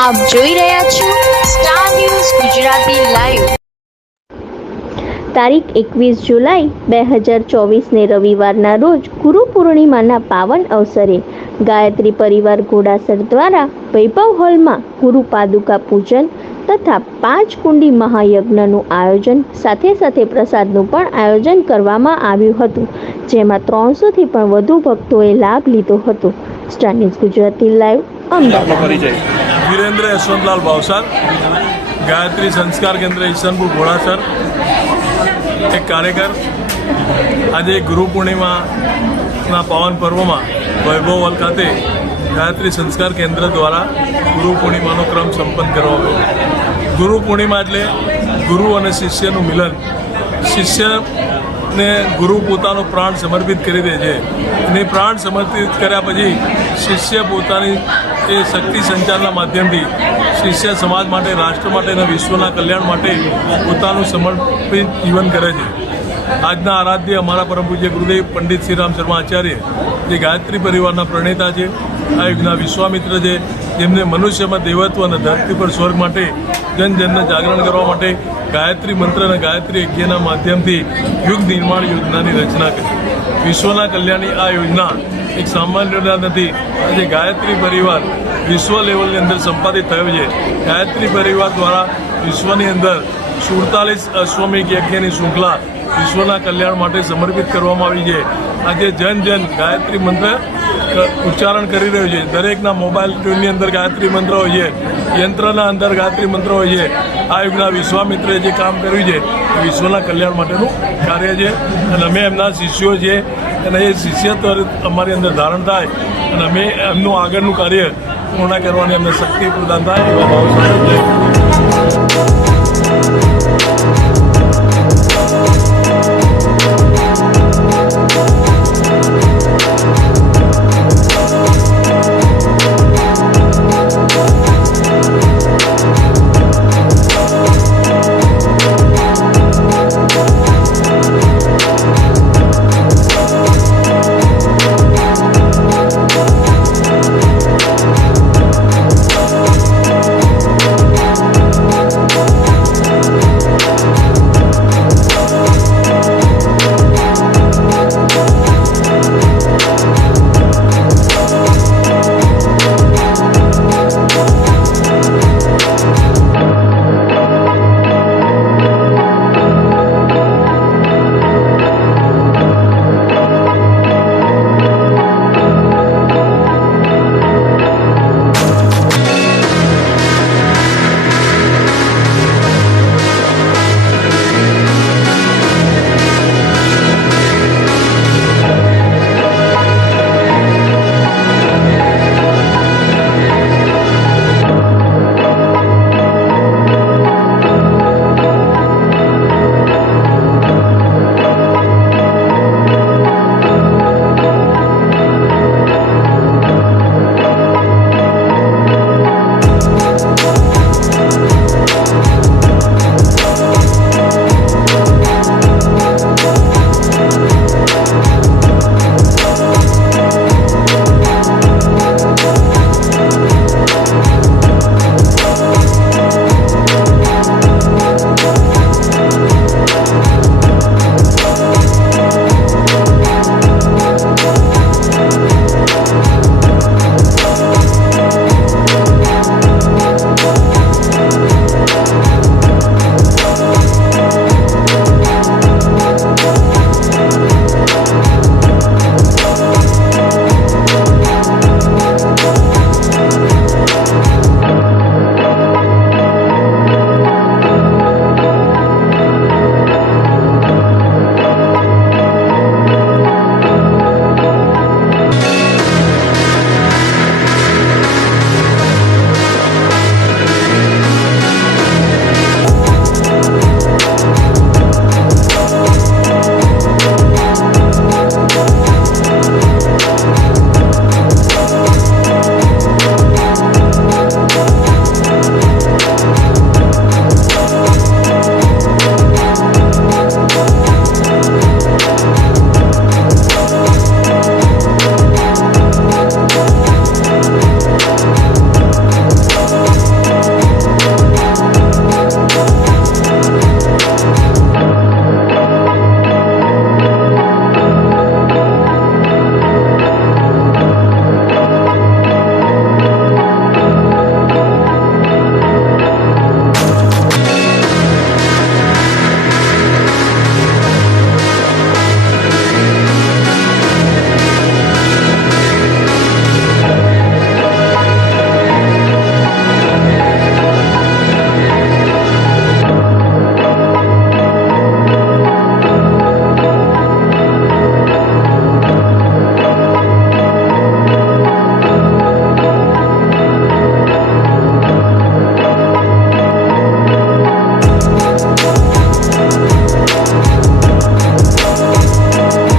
આપ જોઈ રહ્યા છો સ્ટાર ન્યૂઝ ગુજરાતી લાઈવ। તારીખ 21 જુલાઈ 2024ને રવિવારના રોજ ગુરુ પૂર્ણિમાના પાવન અવસરે ગાયત્રી પરિવાર ઘોડાસર દ્વારા વૈભવ હોલમાં ગુરુ પાદુકા પૂજન તથા 5 કુંડી મહાયજ્ઞનું આયોજન સાથે પ્રસાદનું પણ આયોજન કરવામાં આવ્યું હતું, જેમાં 300થી પણ વધુ ભક્તોએ લાભ લીધો હતો। Star news Gujarati live Ahmedabad. Virendra Yashwantlal Bhavsar, Gayatri Sanskar Kendra Ishanpur Ghodasar एक कार्यकर। आज गुरु पूर्णिमा पावन पर्व में वैभव हॉल खाते गायत्री संस्कार केंद्र द्वारा गुरु पूर्णिमा क्रम संपन्न करवायो। गुरु पूर्णिमा एटले गुरु और शिष्यનું मिलन। शिष्य ने गुरु पोतानो प्राण समर्पित करी दे छे અને प्राण समर्पित કર્યા પછી શિષ્ય પોતાની એ શક્તિ સંચારના માધ્યમથી શિષ્ય સમાજ માટે, રાષ્ટ્ર માટે અને વિશ્વના કલ્યાણ માટે પોતાનું સમર્પિત જીવન કરે છે। આજના આરાધ્ય અમારા પરમ પૂજ્ય ગુરુદેવ પંડિત શ્રી રામ શર્મા આચાર્ય જે ગાયત્રી પરિવારના પ્રણેતા છે, આ યુગના વિશ્વામિત્ર છે, જેમને મનુષ્યમાં દેવત્વ અને ધરતી પર સ્વર્ગ માટે જનજનને જાગરણ કરવા માટે ગાયત્રી મંત્ર અને ગાયત્રી યજ્ઞના માધ્યમથી યુગ નિર્માણ યોજનાની રચના કરી। વિશ્વના કલ્યાણની આ યોજના એક સામાન્ય યોજના નથી। આજે ગાયત્રી પરિવાર વિશ્વ લેવલની અંદર સંપાદિત થયો છે। ગાયત્રી પરિવાર દ્વારા વિશ્વની અંદર 47 અશ્વમેઘ યજ્ઞની શૃંખલા વિશ્વના કલ્યાણ માટે સમર્પિત કરવામાં આવી છે। આજે જન ગાયત્રી મંત્ર ઉચ્ચારણ કરી રહ્યું છે। દરેકના મોબાઈલ ટ્યુનની અંદર ગાયત્રી મંત્ર હોય છે, યંત્રના અંદર ગાયત્રી મંત્ર હોય છે। આ યુગના વિશ્વામિત્રે જે કામ કર્યું છે એ વિશ્વના કલ્યાણ માટેનું કાર્ય છે અને અમે એમના શિષ્યો છીએ અને એ શિષ્યત્વ અમારી અંદર ધારણ થાય અને અમે એમનું આગળનું કાર્ય પૂર્ણ કરવાની અમને શક્તિ પ્રદાન થાય એવા ભાવ સાથે